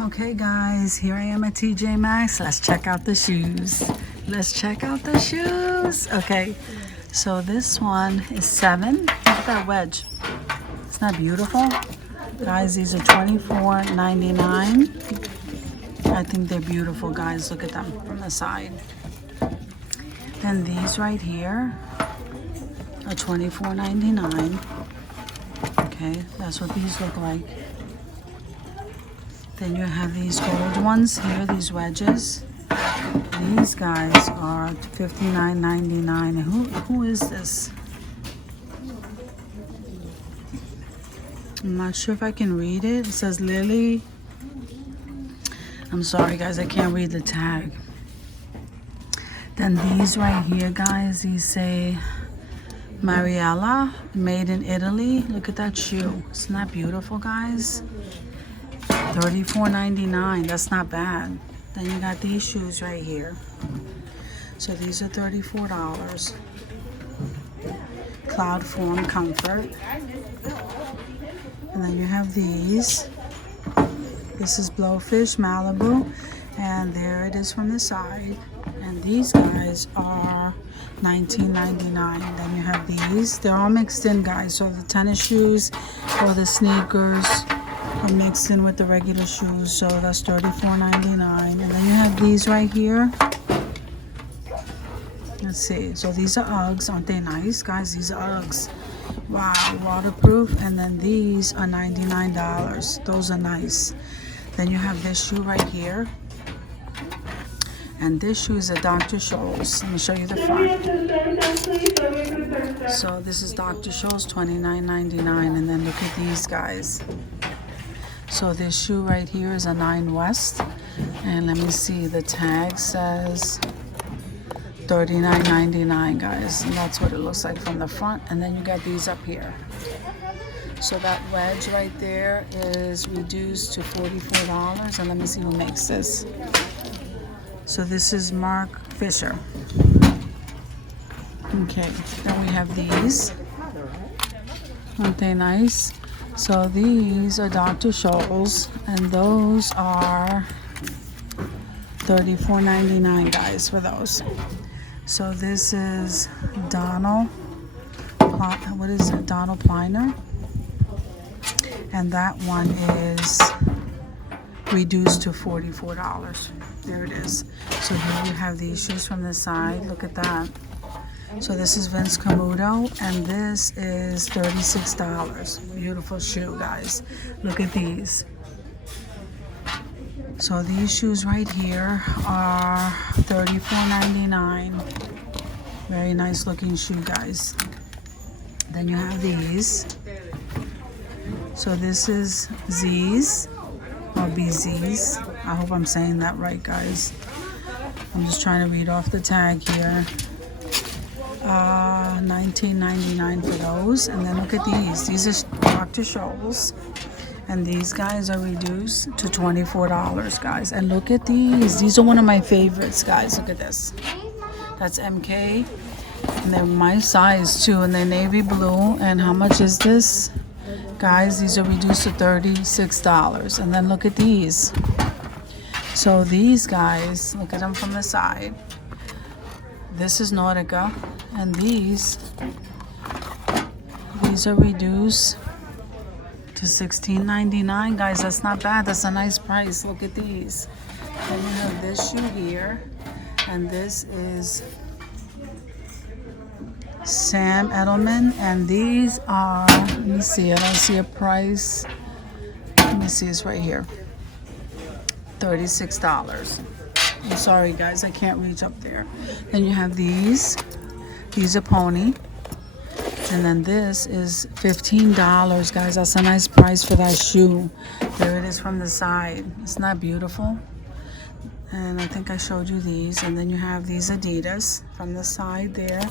Okay guys, here I am at TJ Maxx. Let's check out the shoes. Okay, so this one is 7. Look at that wedge. Isn't that beautiful? Guys, these are $24.99. I think they're beautiful, guys. Look at them from the side. Then these right here are $24.99. Okay, that's what these look like. Then you have these gold ones here, these wedges. These guys are $59.99. And who is this? I'm not sure if I can read it. It says Lily. I'm sorry guys, I can't read the tag. Then these right here, guys, these say Mariella, made in Italy. Look at that shoe. Isn't that beautiful, guys? $34.99. That's not bad. Then you got these shoes right here. So these are $34. Cloud Form Comfort. And then you have these. This is Blowfish Malibu. And there it is from the side. And these guys are $19.99. Then you have these. They're all mixed in, guys. So the tennis shoes or the sneakers are mixed in with the regular shoes. So that's $34.99. And then you have these right here. Let's see. So these are Uggs. Aren't they nice, guys? These are Uggs. Wow, waterproof. And then these are $99. Those are nice. Then you have this shoe right here. And this shoe is a Dr. Scholl's. Let me show you the front. So this is Dr. Scholl's, $29.99. And then look at these guys. So this shoe right here is a 9 West. And let me see, the tag says $39.99, guys. And that's what it looks like from the front. And then you got these up here. So that wedge right there is reduced to $44. And let me see who makes this. So this is Mark Fisher. Okay, then we have these. Aren't they nice? So these are Dr. Scholl's, and those are $34.99, guys, for those. So this is Donald. What is it? Donald Pliner. And that one is reduced to $44. There it is. So here you have these shoes from the side. Look at that. So this is Vince Camuto, and this is $36. Beautiful shoe, guys. Look at these. So these shoes right here are $34.99. Very nice looking shoe, guys. Then you have these. So this is Z's. Or BZ's. I hope I'm saying that right, guys. I'm just trying to read off the tag here. $19.99 for those. And then look at these. These are Dr. Scholl's. And these guys are reduced to $24, guys. And look at these. These are one of my favorites, guys. Look at this. That's MK. And they're my size, too. And they're navy blue. And how much is this? Guys, these are reduced to $36. And then look at these. So these guys, look at them from the side. This is Nautica. And these are reduced to $16.99. Guys, that's not bad. That's a nice price. Look at these. Then you have this shoe here. And this is Sam Edelman, and these are, let me see, I don't see a price. Let me see, it's right here. $36. I'm sorry, guys, I can't reach up there. Then you have these. These are Pony. And then this is $15, guys. That's a nice price for that shoe. There it is from the side. Isn't that beautiful? And I think I showed you these. And then you have these Adidas from the side there.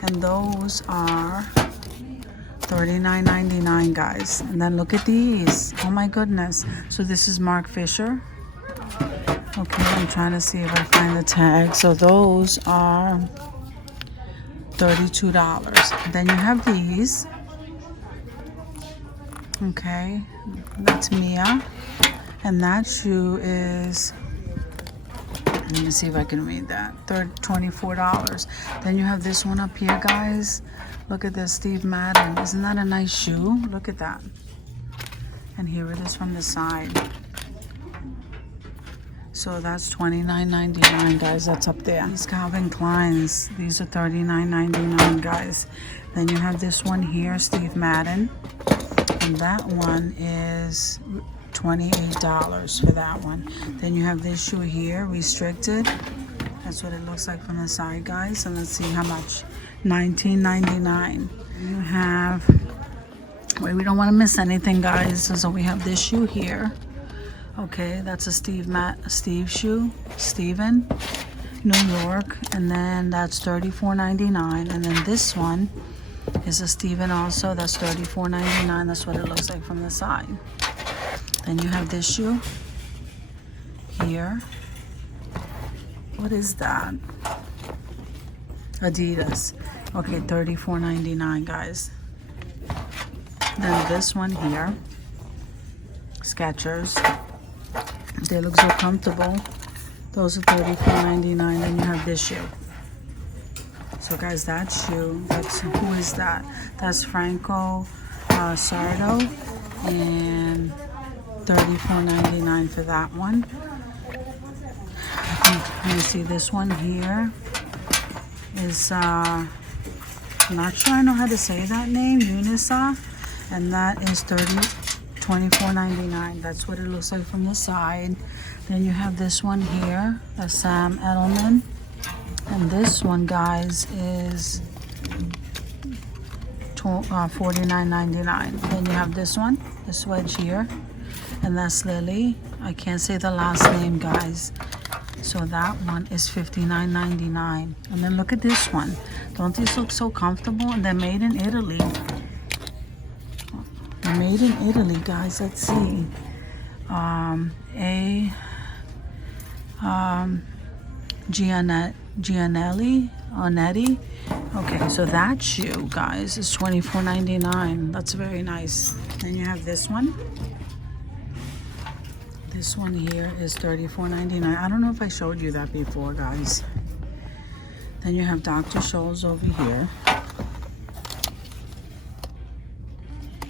And those are $39.99, guys. And then look at these. Oh my goodness. So this is Mark Fisher. Okay, I'm trying to see if I find the tag. So those are $32. Then you have these. Okay, that's Mia. And that shoe is, let me see if I can read that, $24. Then you have this one up here, guys. Look at this, Steve Madden. Isn't that a nice shoe? Look at that. And here it is from the side. So that's $29.99, guys. That's up there. These Calvin Kleins, these are $39.99, guys. Then you have this one here, Steve Madden. And that one is $28 for that one. Then you have this shoe here, restricted. That's what it looks like from the side, guys. And let's see how much. $19.99. You have, wait, we don't want to miss anything, guys. So we have this shoe here. Okay, that's a Steve shoe, Steven, New York, and then that's $34.99. And then this one is a Steven also, that's $34.99. That's what it looks like from the side. Then you have this shoe here. What is that? Adidas. Okay, $34.99, guys. Then this one here, Skechers. They look so comfortable. Those are $34.99. Then you have this shoe. So guys, that shoe, that's, who is that? That's Franco Sardo, and $34.99 for that one. I think, let me see, this one here is, I'm not sure I know how to say that name, Unisa, and that is $24.99. That's what it looks like from the side. Then you have this one here, a Sam Edelman, and this one, guys, is $49.99. Then you have this one, this wedge here, and that's Lily. I can't say the last name, guys. So that one is $59.99. And then look at this one. Don't these look so comfortable? And they're made in Italy. They're made in Italy, guys. Let's see. Gianelli. Okay, so that shoe, guys, is $24.99. That's very nice. Then you have this one. This one here is $34.99. I don't know if I showed you that before, guys. Then you have Dr. Scholl's over here.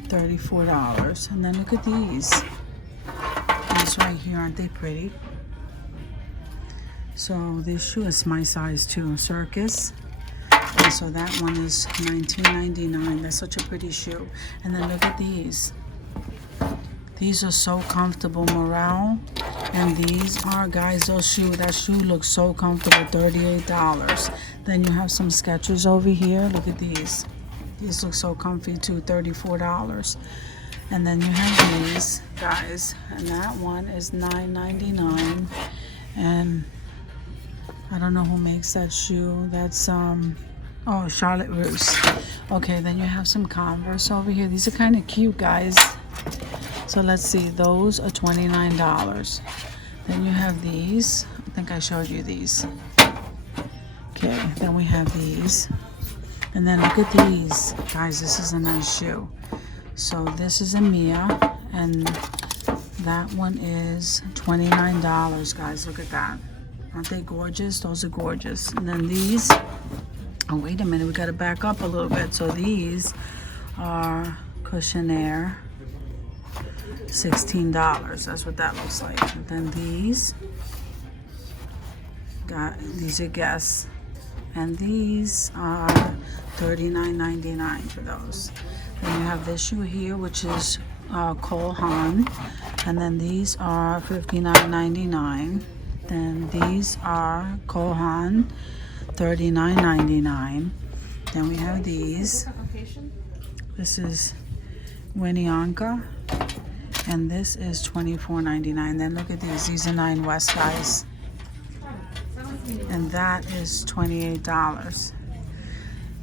$34. And then look at these. These right here, aren't they pretty? So this shoe is my size too, Circus. And so that one is $19.99. That's such a pretty shoe. And then look at these. These are so comfortable, Morale. And these are, guys, that shoe looks so comfortable, $38. Then you have some Skechers over here. Look at these. These look so comfy too, $34. And then you have these, guys. And that one is $9.99. And I don't know who makes that shoe. That's, oh, Charlotte Russe. Okay, then you have some Converse over here. These are kind of cute, guys. So let's see, those are $29. Then you have these. I think I showed you these. Okay, then we have these. And then look at these. Guys, this is a nice shoe. So this is a Mia, and that one is $29, guys. Look at that. Aren't they gorgeous? Those are gorgeous. And then these, oh, wait a minute, we got to back up a little bit. So these are Cushionaire. $16. That's what that looks like. And then these are Guess, and these are $39.99 for those. Then you have this shoe here, which is Cole Haan, and then these are $59.99. Then these are Cole Haan, $39.99. Then we have these. This is Winneonka. And this is $24.99. Then look at these. These are 9 West, guys. And that is $28.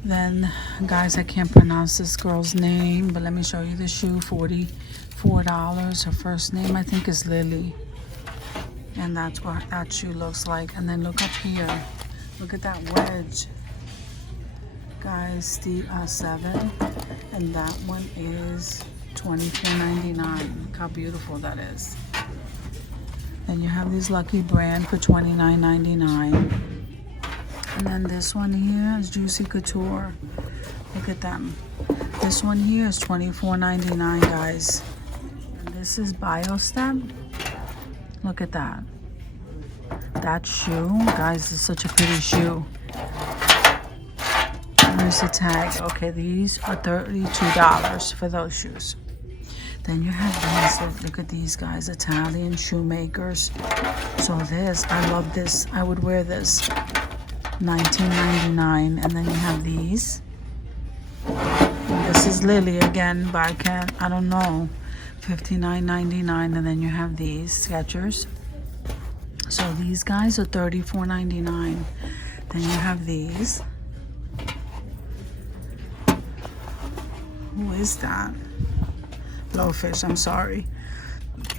Then, guys, I can't pronounce this girl's name, but let me show you the shoe. $44. Her first name, I think, is Lily. And that's what that shoe looks like. And then look up here. Look at that wedge. Guys, Steve 7. And that one is $24.99. Look how beautiful that is. Then you have these Lucky Brand for $29.99. And then this one here is Juicy Couture. Look at them. This one here is $24.99, guys. And this is BioStep. Look at that. That shoe, guys, is such a pretty shoe. Here's the tag. Okay, these are $32 for those shoes. Then you have these. Look at these guys, Italian shoemakers. So this, I love this. I would wear this. $19.99. And then you have these. And this is Lily again, but I don't know. $59.99. And then you have these Skechers. So these guys are $34.99. Then you have these. Who is that? Blowfish, I'm sorry.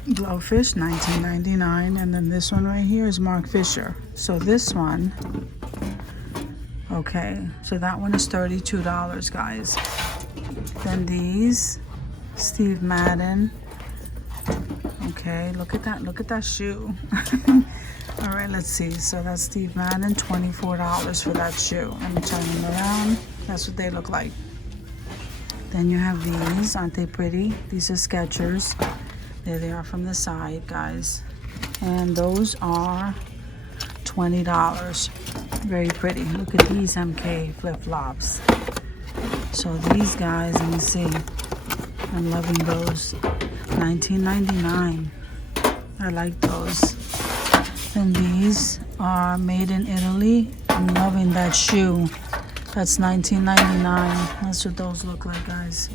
Blowfish, $19.99. And then this one right here is Mark Fisher. So this one, okay, so that one is $32, guys. Then these, Steve Madden. Okay, look at that shoe. All right, let's see. So that's Steve Madden, $24 for that shoe. Let me turn them around. That's what they look like. Then you have these. Aren't they pretty? These are Skechers. There they are from the side, guys. And those are $20. Very pretty. Look at these MK flip-flops. So these guys, let me see. I'm loving those. $19.99. I like those. Then these are made in Italy. I'm loving that shoe. That's $19.99. That's what those look like, guys.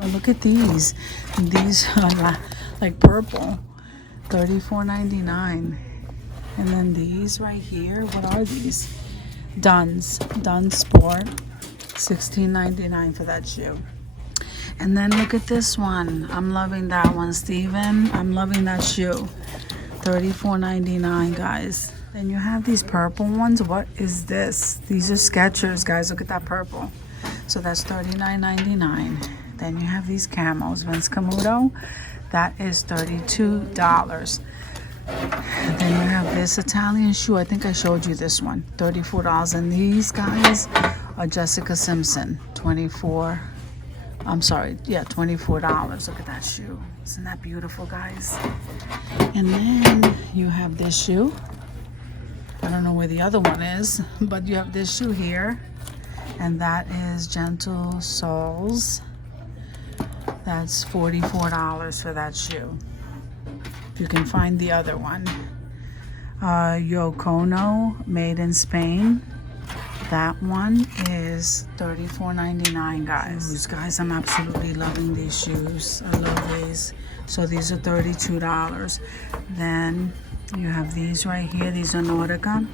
Oh, look at these. These are like purple. $34.99. And then these right here, what are these? Dunn Sport. $16.99 for that shoe. And then look at this one. I'm loving that one, Steven. I'm loving that shoe. $34.99, guys. Then you have these purple ones. What is this? These are Skechers, guys. Look at that purple. So that's $39.99. Then you have these camos. Vince Camuto. That is $32. And then you have this Italian shoe. I think I showed you this one. $34. And these guys are Jessica Simpson. $24. Look at that shoe. Isn't that beautiful, guys? And then you have this shoe. I don't know where the other one is, but you have this shoe here. And that is Gentle Soles. That's $44 for that shoe. You can find the other one. Yocono, made in Spain. That one is $34.99, guys. Guys, I'm absolutely loving these shoes. I love these. So these are $32. Then you have these right here. These are Nautica.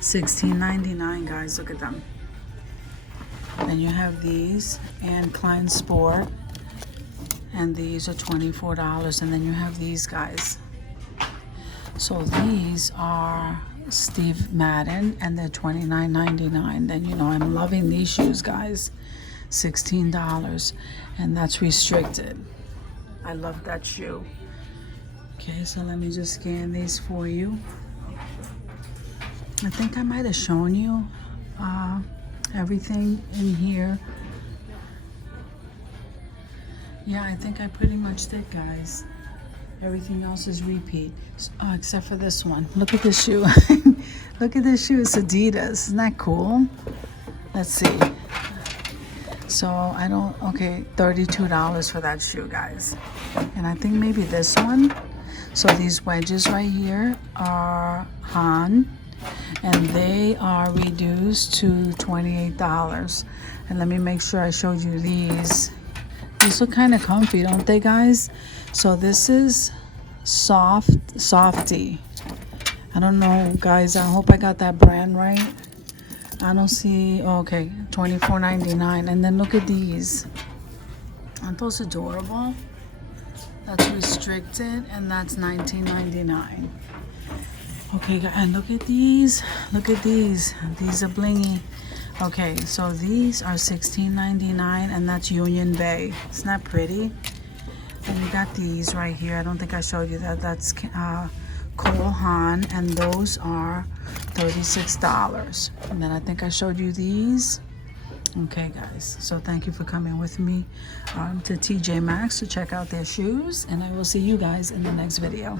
$16.99, guys. Look at them. Then you have these and Klein Sport. And these are $24. And then you have these guys. So these are Steve Madden, and they're $29.99. Then you know I'm loving these shoes, guys. $16, and that's restricted. I love that shoe. Okay, so let me just scan these for you. I think I might have shown you everything in here. Yeah, I think I pretty much did, guys. Everything else is repeat, except for this one. Look at this shoe. Look at this shoe. It's Adidas. Isn't that cool? Let's see. So okay, $32 for that shoe, guys. And I think maybe this one. So these wedges right here are Han, and they are reduced to $28. And let me make sure I showed you these. These look kind of comfy, don't they, guys? So this is Softy. I don't know, guys. I hope I got that brand right. I don't see. Okay, $24.99. And then look at these. Aren't those adorable? That's restricted, and that's $19.99. Okay, and look at these. Look at these. These are blingy. Okay, so these are $16.99, and that's Union Bay. Isn't that pretty? And we got these right here. I don't think I showed you that. That's Cole Haan, and those are $36. And then I think I showed you these. Okay, guys, so thank you for coming with me to TJ Maxx to check out their shoes, and I will see you guys in the next video.